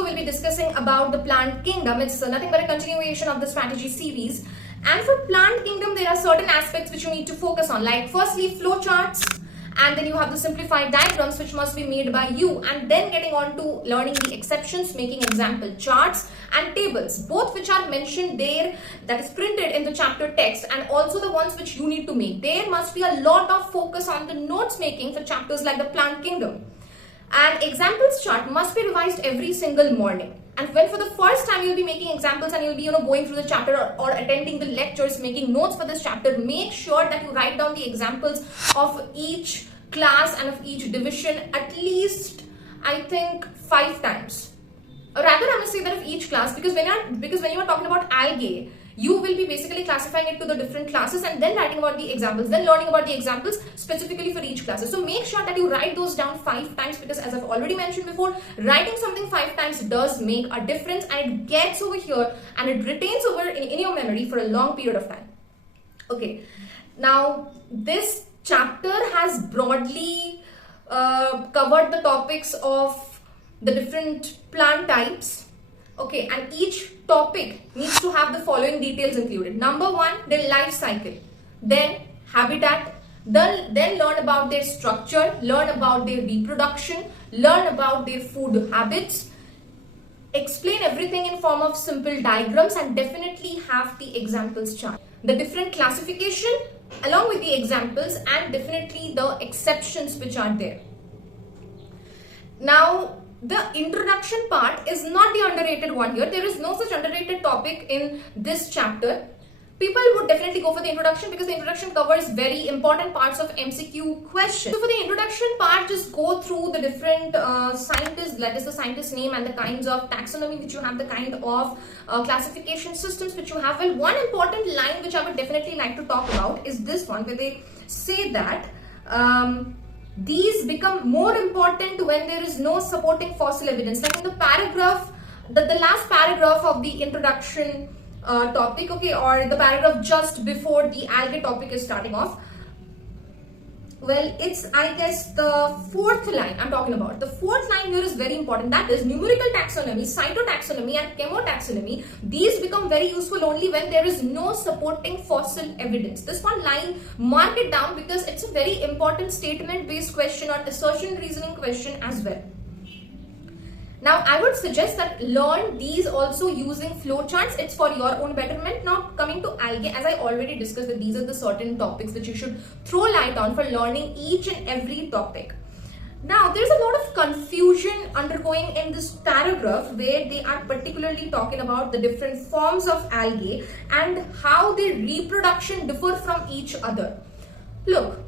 video we'll be discussing about the plant kingdom. It's nothing but a continuation of the strategy series. And for plant kingdom, there are certain aspects which you need to focus on, like firstly flowcharts, and then you have the simplified diagrams which must be made by you, and then getting on to learning the exceptions, making example charts and tables, both which are mentioned there, that is printed in the chapter text, and also the ones which you need to make. There must be a lot of focus on the notes making for chapters like the plant kingdom. And examples chart must be revised every single morning. And when for the first time you'll be making examples and you'll be going through the chapter or attending the lectures, making notes for this chapter, make sure that you write down the examples of each class and of each division at least, I think, 5 times. Or rather, I must say that of each class, because when you are talking about algae, you will be basically classifying it to the different classes and then writing about the examples, then learning about the examples specifically for each class. So make sure that you write those down 5 times, because as I've already mentioned before, writing something 5 times does make a difference, and it gets over here and it retains over in your memory for a long period of time. Okay, now this chapter has broadly covered the topics of the different plant types. Okay, and each topic needs to have the following details included. Number 1, their life cycle, then habitat, then learn about their structure, learn about their reproduction, learn about their food habits, explain everything in form of simple diagrams, and definitely have the examples chart. The different classification along with the examples, and definitely the exceptions which are there. Now, the introduction part is not the underrated one here. There is no such underrated topic in this chapter. People would definitely go for the introduction because the introduction covers very important parts of MCQ questions. So for the introduction part, just go through the different scientists, that is the scientist name and the kinds of taxonomy which you have, the kind of classification systems which you have. Well, one important line which I would definitely like to talk about is this one, where they say that these become more important when there is no supporting fossil evidence. Like in the paragraph, the last paragraph of the introduction topic, okay, or the paragraph just before the algae topic is starting off. Well, it's, I guess, the 4th line I'm talking about. The 4th line here is very important. That is numerical taxonomy, cytotaxonomy, and chemotaxononomy. These become very useful only when there is no supporting fossil evidence. This one line, mark it down, because it's a very important statement-based question or assertion reasoning question as well. Now, I would suggest that learn these also using flowcharts. It's for your own betterment. Now, coming to algae, as I already discussed, that these are the certain topics that you should throw light on for learning each and every topic. Now, there's a lot of confusion undergoing in this paragraph where they are particularly talking about the different forms of algae and how their reproduction differ from each other. Look,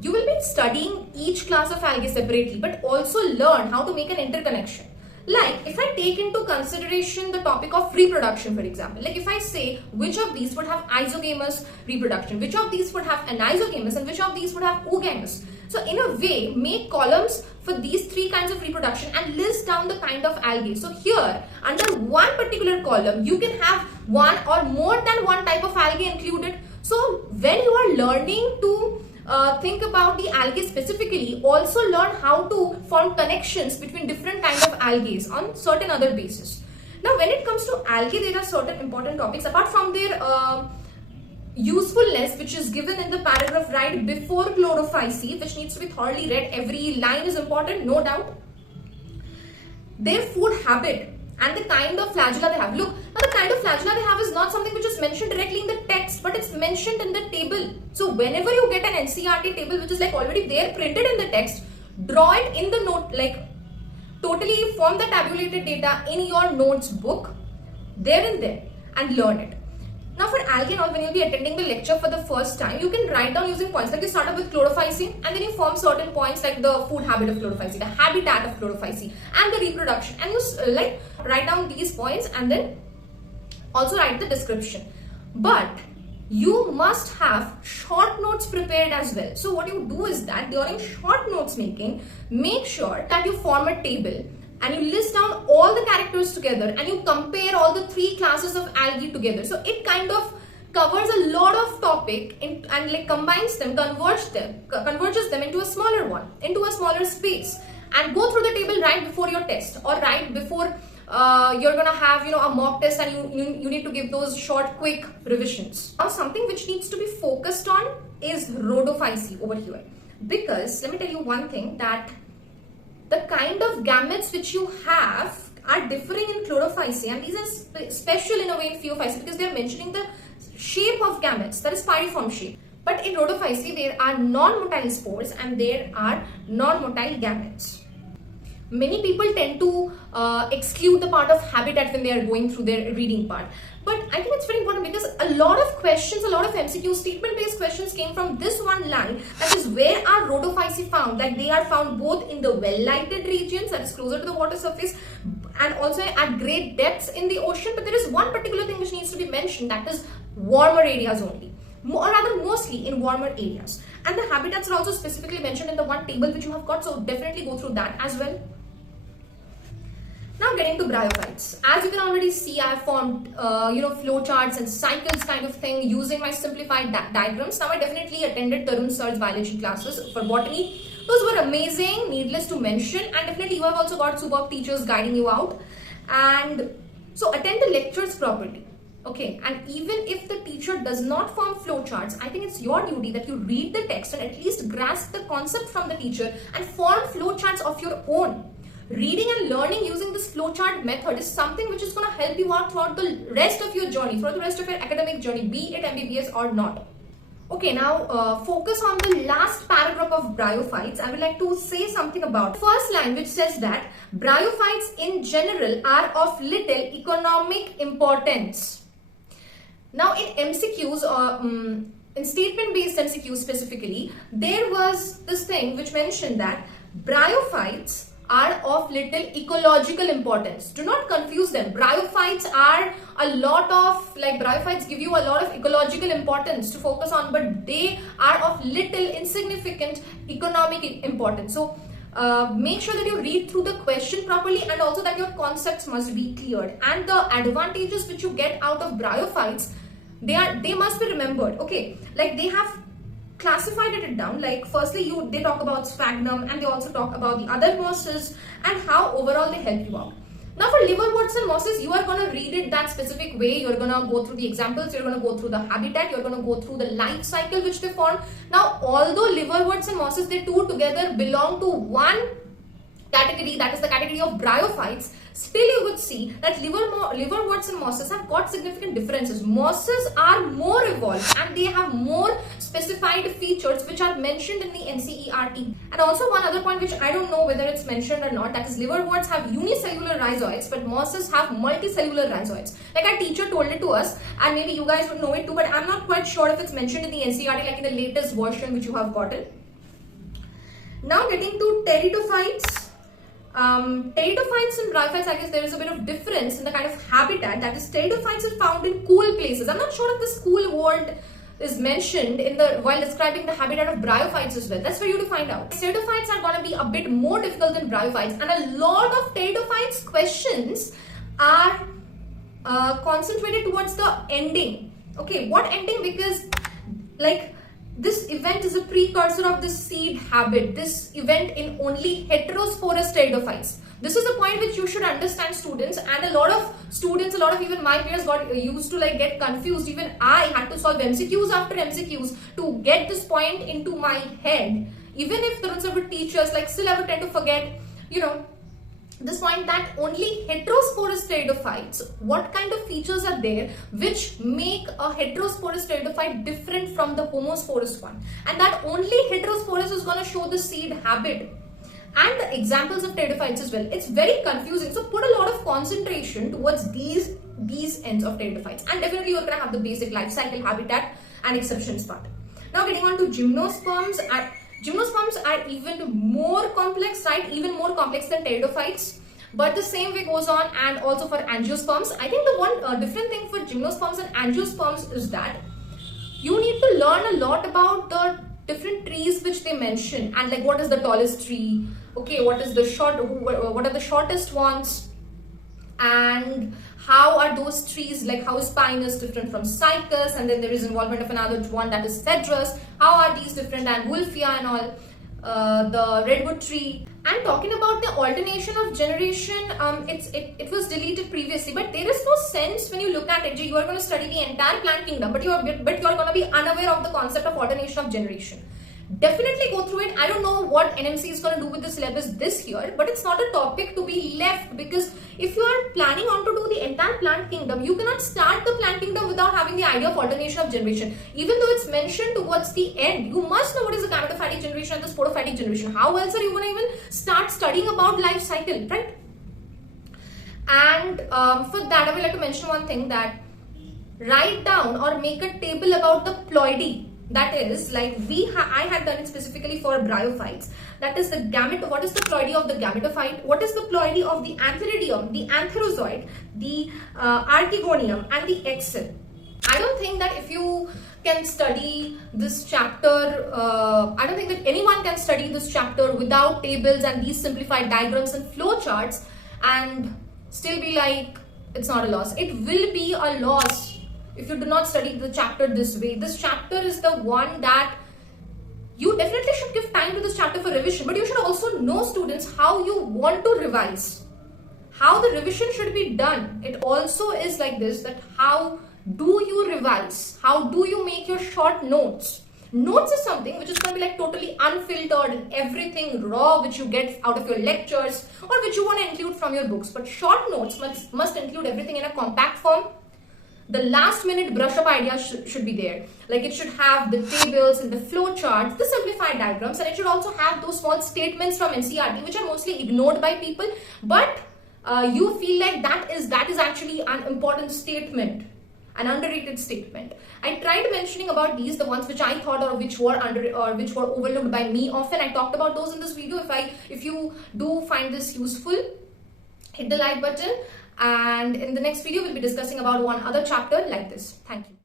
you will be studying each class of algae separately, but also learn how to make an interconnection. Like, if I take into consideration the topic of reproduction, for example, like if I say which of these would have isogamous reproduction, which of these would have anisogamous, and which of these would have oogamous. So in a way, make columns for these 3 kinds of reproduction and list down the kind of algae. So here, under one particular column, you can have one or more than one type of algae included. So when you are learning to think about the algae specifically, also learn how to form connections between different kinds of algae on certain other basis. Now, when it comes to algae, there are certain important topics apart from their usefulness, which is given in the paragraph right before chlorophyce, which needs to be thoroughly read. Every line is important, no doubt. Their food habit and the kind of flagella they have. Look, now the kind of flagella they have is not something which is mentioned directly in the text, but it's mentioned in the table. So whenever you get an NCERT table which is like already there printed in the text, draw it in the note, like totally form the tabulated data in your notes book, there and there, and learn it. Now for algae, when you'll be attending the lecture for the first time, you can write down using points. Like you start up with chlorophyce and then you form certain points like the food habit of chlorophyce, the habitat of chlorophyce, and the reproduction. And you like write down these points and then also write the description. But you must have short notes prepared as well. So what you do is that during short notes making, make sure that you form a table and you list down all the characters together and you compare all the 3 classes of algae together. So it kind of covers a lot of topic and like combines them, converges them into a smaller one, into a smaller space. and go through the table right before your test, or right before you're gonna have a mock test, and you need to give those short quick revisions. Now something which needs to be focused on is rhodophycy over here, because let me tell you one thing, that the kind of gametes which you have are differing in chlorophycy, and these are special in a way in phaeophycy, because they are mentioning the shape of gametes, that is pyriform shape. But in rhodophycy there are non-motile spores and there are non-motile gametes. Many people tend to exclude the part of habitat when they are going through their reading part. But I think it's very important, because a lot of questions, a lot of MCQ statement-based questions came from this one line, that is, where are rhodophycy found? Like, they are found both in the well-lighted regions, that is closer to the water surface, and also at great depths in the ocean. But there is one particular thing which needs to be mentioned, that is warmer areas only, or rather mostly in warmer areas. And the habitats are also specifically mentioned in the one table which you have got, so definitely go through that as well. Now getting to bryophytes. As you can already see, I have formed flow charts and cycles kind of thing using my simplified diagrams. Now I definitely attended Tarun sir's biology classes for botany. Those were amazing, needless to mention, and definitely you have also got superb teachers guiding you out. And so attend the lectures properly. Okay, and even if the teacher does not form flow charts, I think it's your duty that you read the text and at least grasp the concept from the teacher and form flow charts of your own. Reading and learning using this flowchart method is something which is going to help you out throughout the rest of your journey, throughout the rest of your academic journey, be it MBBS or not. Okay, now focus on the last paragraph of bryophytes. I would like to say something about the first line, which says that bryophytes in general are of little economic importance. Now in MCQs, in statement-based MCQs specifically, there was this thing which mentioned that bryophytes are of little ecological importance. Do not confuse them. Bryophytes are a lot of, bryophytes give you a lot of ecological importance to focus on, but they are of little insignificant economic importance. So make sure that you read through the question properly, and also that your concepts must be cleared. And the advantages which you get out of bryophytes, they must be remembered. Okay, like they have classified it down. Like firstly, they talk about sphagnum, and they also talk about the other mosses and how overall they help you out. Now for liverworts and mosses, you are going to read it that specific way. You're going to go through the examples, you're going to go through the habitat, you're going to go through the life cycle which they form. Now although liverworts and mosses, they two together belong to one category, that is the category of bryophytes, still you would see that liverworts and mosses have got significant differences. Mosses are more evolved and they have more specified features which are mentioned in the NCERT. And also one other point which I don't know whether it's mentioned or not, that is liverworts have unicellular rhizoids, but mosses have multicellular rhizoids. Like our teacher told it to us, and maybe you guys would know it too, but I'm not quite sure if it's mentioned in the NCERT, like in the latest version which you have gotten. Now getting to pteridophytes. Pteridophytes and bryophytes, I guess there is a bit of difference in the kind of habitat. That is, pteridophytes are found in cool places. I'm not sure if this cool word is mentioned in while describing the habitat of bryophytes as well. That's for you to find out. Pteridophytes are going to be a bit more difficult than bryophytes, and a lot of pteridophytes questions are concentrated towards the ending. Okay, what ending? Because like this event is a precursor of the seed habit. This event in only heterosporous pteridophytes. This is a point which you should understand, students, and a lot of students, a lot of even my peers got used to get confused. Even I had to solve MCQs after MCQs to get this point into my head. Even if the conservative teachers still I would tend to forget, this point that only heterosporous pteridophytes, what kind of features are there which make a heterosporous pteridophyte different from the homosporous one, and that only heterosporous is going to show the seed habit and the examples of pteridophytes as well. It's very confusing, so put a lot of concentration towards these ends of pteridophytes, and definitely you're going to have the basic life cycle, habitat and exceptions part. Now getting on to gymnosperms. Gymnosperms are even more complex, right? Even more complex than pteridophytes. But the same way goes on, and also for angiosperms. I think the one different thing for gymnosperms and angiosperms is that you need to learn a lot about the different trees which they mention, and what is the tallest tree, okay, what are the shortest ones, and how are those trees, how is pinus different from cycas, and then there is involvement of another one, that is cedrus. How are these different, and wolffia and all, the redwood tree, and And talking about the alternation of generation, it was deleted previously, but there is no sense when you look at it. You are going to study the entire plant kingdom, but you are going to be unaware of the concept of alternation of generation. Definitely go through it. I don't know what NMC is going to do with the syllabus this year, but it's not a topic to be left, because if you are planning on to do the entire plant kingdom, you cannot start the plant kingdom without having the idea of alternation of generation. Even though it's mentioned towards the end, you must know what is the gametophytic generation and the sporophytic generation. How else are you going to even start studying about life cycle, right? And for that, I would like to mention one thing, that write down or make a table about the ploidy. That is, like I had done it specifically for bryophytes. That is the what is the ploidy of the gametophyte? What is the ploidy of the antheridium, the antherozoid, the archegonium, and the axil? I don't think that if you can study this chapter, I don't think that anyone can study this chapter without tables and these simplified diagrams and flow charts and still be like, it's not a loss. It will be a loss if you do not study the chapter this way. This chapter is the one that you definitely should give time to this chapter for revision, but you should also know, students, how you want to revise, how the revision should be done. It also is like this, that how do you revise, how do you make your short notes. Notes is something which is going to be like totally unfiltered and everything raw which you get out of your lectures or which you want to include from your books, but short notes must include everything in a compact form. The last minute brush up ideas should be there. Like it should have the tables and the flow charts, the simplified diagrams, and it should also have those small statements from NCERT which are mostly ignored by people, but you feel like that is actually an important statement, an underrated statement. I tried mentioning about these, the ones which I thought or which were overlooked by me often. I talked about those in this video. If you do find this useful, hit the like button. And in the next video, we'll be discussing about one other chapter like this. Thank you.